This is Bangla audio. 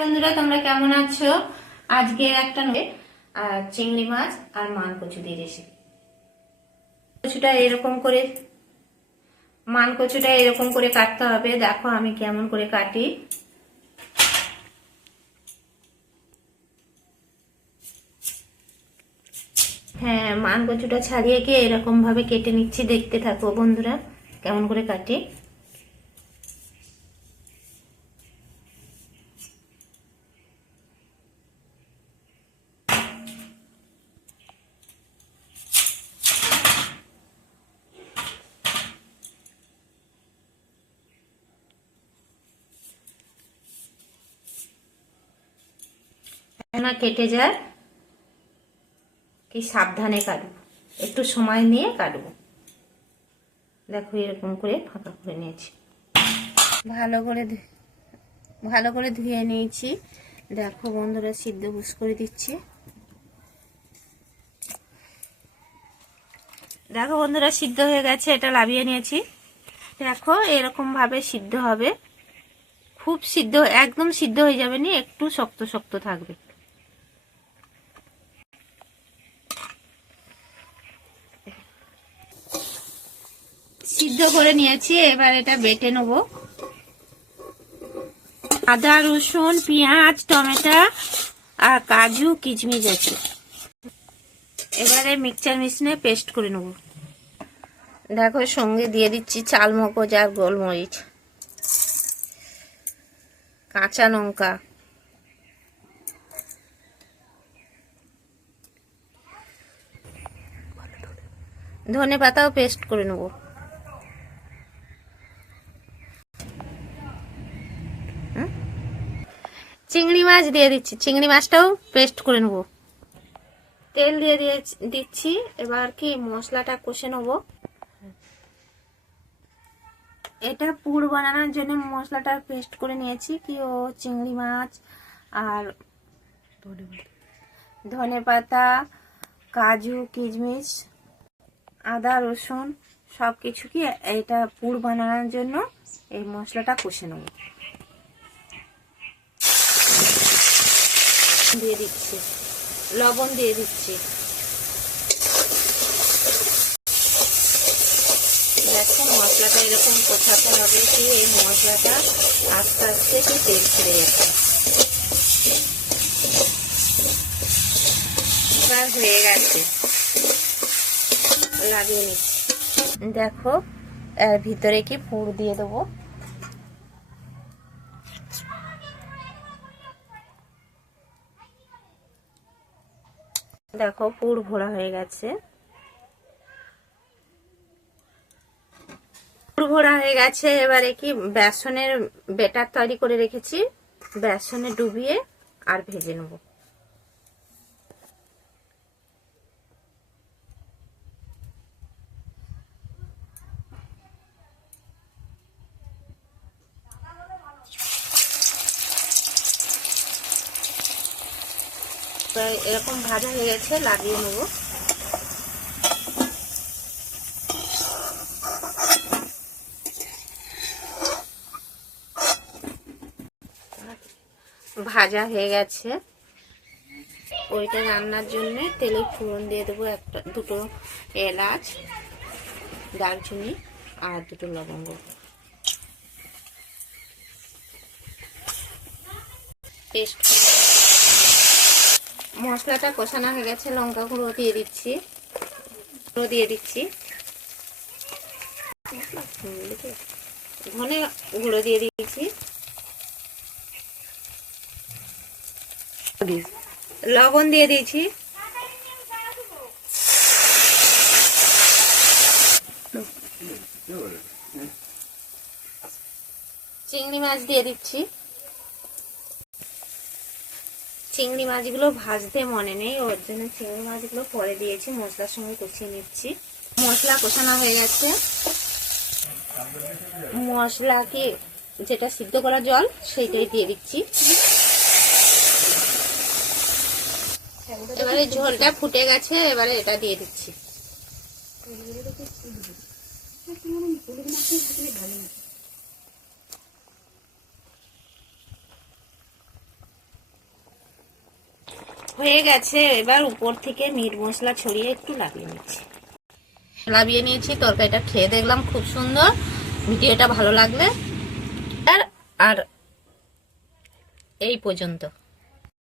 বন্ধুরা, তোমরা কেমন আছো? আজকে একটা চিংড়ি মাছ আর মান কচু দিয়ে রেসিপি। কচুটা এরকম করে মান কচুটা এরকম করে কাটতে হবে। দেখো আমি কেমন করে কাটি। হ্যাঁ মান কচুটা ছাড়িয়ে গিয়ে এরকম ভাবে কেটে নিচ্ছি। দেখতে থাকো বন্ধুরা, কেমন করে কাটি। না কেটে যায় কি সাবধানে কাটবো। একটু সময় নিয়ে কাটবো। দেখো এরকম করে ফাঁকা করে নিয়েছি। ভালো করে ভালো করে ধুয়ে নিয়েছি। দেখো বন্ধুরা সিদ্ধ বুস করে দিচ্ছি। দেখো বন্ধুরা সিদ্ধ হয়ে গেছে এটা লাভিয়ে নিয়েছি। দেখো এরকম ভাবে সিদ্ধ হবে। খুব সিদ্ধ একদম সিদ্ধ হয়ে যাবে না একটু শক্ত শক্ত থাকবে। সিদ্ধ করে নিয়েছি, এবার এটা বেটে নেব। আদা, রসুন, পেঁয়াজ, টমেটো আর কাজু কিচমিচ আছে। এবারে মিক্সচার মেশিনে পেস্ট করে নেব। দেখো, সঙ্গে দিয়ে দিচ্ছি চাল, মগজ আর গোলমরিচ। কাঁচা লঙ্কা। ধনে পাতাও পেস্ট করে নেব। চিংড়ি মাছ দিয়ে দিচ্ছি। চিংড়ি মাছটাও পেস্ট করে নেব। তেল দিয়ে দিয়ে দিচ্ছি। এবার কি, মশলাটা কষে নেব। এটা পুর বানানোর জন্য মশলাটা পেস্ট করে নিয়েছি কি, ও চিংড়ি মাছ আর ধনে পাতা, কাজু, কিশমিশ, আদা, রসুন সব কিছু কি এটা পুর বানানোর জন্য এই মশলাটা কষে নেব। দিয়ে দিচ্ছি। লবণ দিয়ে দিচ্ছি। দেখো মশলাটা এরকম কোথাতে হবে কি এই মশলাটা আস্তে আস্তে কি তেল ছেড়ে যাচ্ছে। হয়ে গেছে। লাগিয়ে নিচ্ছি। দেখো ভিতরে কি পুর দিয়ে দেবো? দেখো পুর ভরা হয়ে গেছে। পুর ভরা হয়ে গেছে, এবারে কি বেসনের বেটার তৈরি করে রেখেছি। বেসনে ডুবিয়ে আর ভেজে নেব। প্রায় এরকম ভাজা হয়ে গেছে, লাগিয়ে নেব। ভাজা হয়ে গেছে। ওইটা রান্নার জন্য তেলে ফোড়ন দিয়ে দেবো একটা, দুটো এলাচ, দারচিনি আর দুটো লবঙ্গ। পেস্ট মশলাটা কষানো হয়ে গেছে, লঙ্কা গুঁড়ো দিয়ে দিচ্ছি। গুঁড়ো দিয়ে দিচ্ছি। ধনে গুঁড়ো দিয়ে দিচ্ছি। লবণ দিয়ে দিয়েছি চিংড়ি মাছ দিয়ে দিচ্ছি। চিংড়ি মাছগুলো ভাজতে মনে নেই, ওর জন্য চিংড়ি মাছগুলো পরে দিয়েছি, মশলার সঙ্গে কষিয়ে নিচ্ছি। মশলা কষানো হয়ে গেছে। মশলাকে যেটা সিদ্ধ করা জল, সেইটাই দিয়ে দিচ্ছি। এবারে ঝোলটা ফুটে গেছে, এবারে এটা দিয়ে দিচ্ছি। হয়ে গেছে, এবার উপর থেকে মিট মশলা ছড়িয়ে একটু লাগিয়ে নিচ্ছি। লাগিয়ে নিয়েছি, তরকারিটা খেয়ে দেখলাম খুব সুন্দর, ভিডিওটা ভালো লাগলে। আর আর এই পর্যন্ত।